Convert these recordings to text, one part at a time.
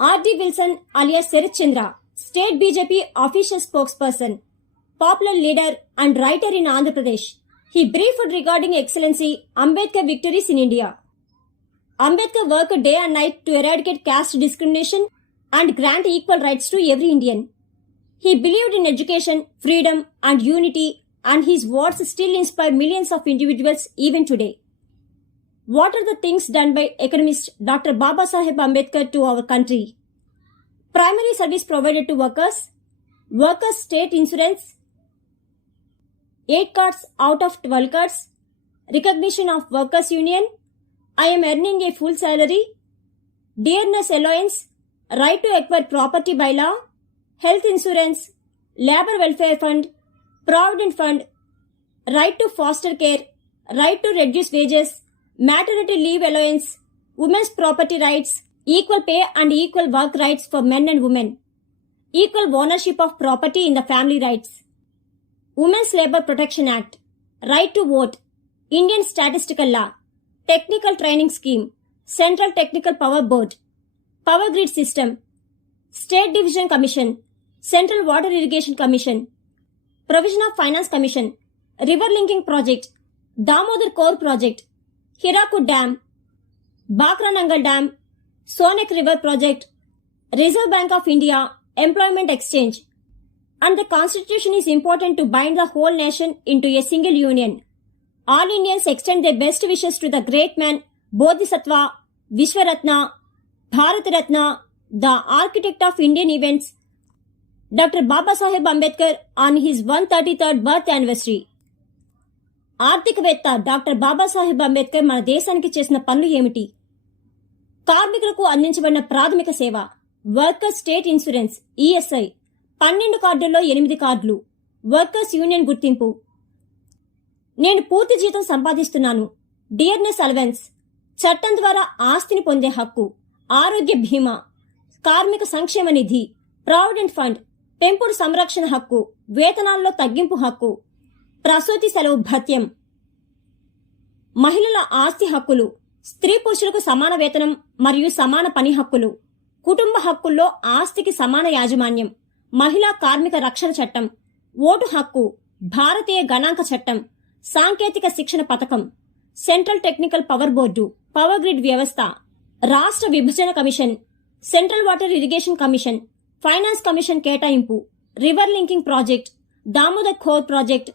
R.D. Wilson alias Sarath Chandra, State BJP official spokesperson, popular leader and writer in Andhra Pradesh. He briefed regarding Excellency Ambedkar victories in India. Ambedkar worked day and night to eradicate caste discrimination and grant equal rights to every Indian. He believed in education, freedom and unity, and his words still inspire millions of individuals even today. What are the things done by economist Dr. Babasaheb Ambedkar to our country? Primary service provided to workers, workers' state insurance, 8 cards out of 12 cards, recognition of workers' union, I am earning a full salary, dearness allowance, right to acquire property by law, health insurance, labor welfare fund, provident fund, right to foster care, right to reduce wages, maternity leave allowance, women's property rights, equal pay and equal work rights for men and women, equal ownership of property in the family rights, Women's Labour Protection Act, right to vote, Indian Statistical Law, Technical Training Scheme, Central Technical Power Board, Power Grid System, State Division Commission, Central Water Irrigation Commission, Provision of Finance Commission, River Linking Project, Damodar Core Project, Hirakud Dam, Bakranangal Dam, Sonek River Project, Reserve Bank of India, Employment Exchange. And the Constitution is important to bind the whole nation into a single union. All Indians extend their best wishes to the great man, Bodhisattva, Vishwaratna, Bharatratna, the architect of Indian events, Dr. Babasaheb Ambedkar on his 133rd birth anniversary. ఆర్థికవేత్త doctor Babasaheb Ambedkar మన దేశానికి చేసిన పనులు ఏమిటి? కార్మికులకు అందించబడిన ప్రాథమిక సేవ, వర్కర్స్ స్టేట్ ఇన్సూరెన్స్ ఈఎస్ఐ, 12 కార్డుల్లో 8 కార్డులు, వర్కర్స్ యూనియన్ గుర్తింపు. నేను పూర్తి జీతం సంపాదిస్తున్నాను, డియర్నెస్ అలవెన్స్, చట్టం ద్వారా ఆస్తిని పొందే హక్కు, ఆరోగ్య బీమా, కార్మిక సంక్షేమ నిధి, ప్రావిడెంట్ ఫండ్, పెంపుడు సంరక్షణ హక్కు, వేతనాల్లో తగ్గింపు హక్కు, ప్రసూతి సెలవు భత్యం, మహిళల ఆస్తి హక్కులు, స్త్రీ పురుషులకు సమాన వేతనం మరియు సమాన పని హక్కులు, కుటుంబ హక్కుల్లో ఆస్తికి సమాన యాజమాన్యం, మహిళా కార్మిక రక్షణ చట్టం, ఓటు హక్కు, భారతీయ గణాంక చట్టం, సాంకేతిక శిక్షణ పథకం, central technical power board, power grid వ్యవస్థ, రాష్ట్ర విభజన commission, central water irrigation commission, finance commission కేటాయింపు, రివర్ లింకింగ్ ప్రాజెక్ట్, దామోదర్ ఖోర్ ప్రాజెక్ట్,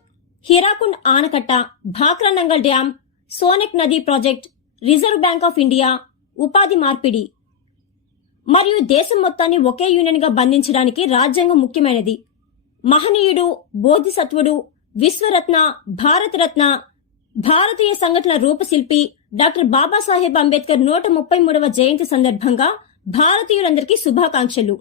హీరాకుండ్ ఆనకట్ట, భాక్రానంగల్ డ్యాం, సోనెక్ నదీ project, reserve bank of India, ఉపాధి మార్పిడి. మరియు దేశం మొత్తాన్ని ఒకే యూనియన్గా బంధించడానికి రాజ్యాంగం ముఖ్యమైనది. మహనీయుడు, బోధిసత్వుడు, విశ్వరత్న, భారతరత్న, భారతీయ సంఘటనల రూపశిల్పి డాక్టర్ బాబాసాహెబ్ అంబేద్కర్ 133వ జయంతి సందర్భంగా భారతీయులందరికీ శుభాకాంక్షలు.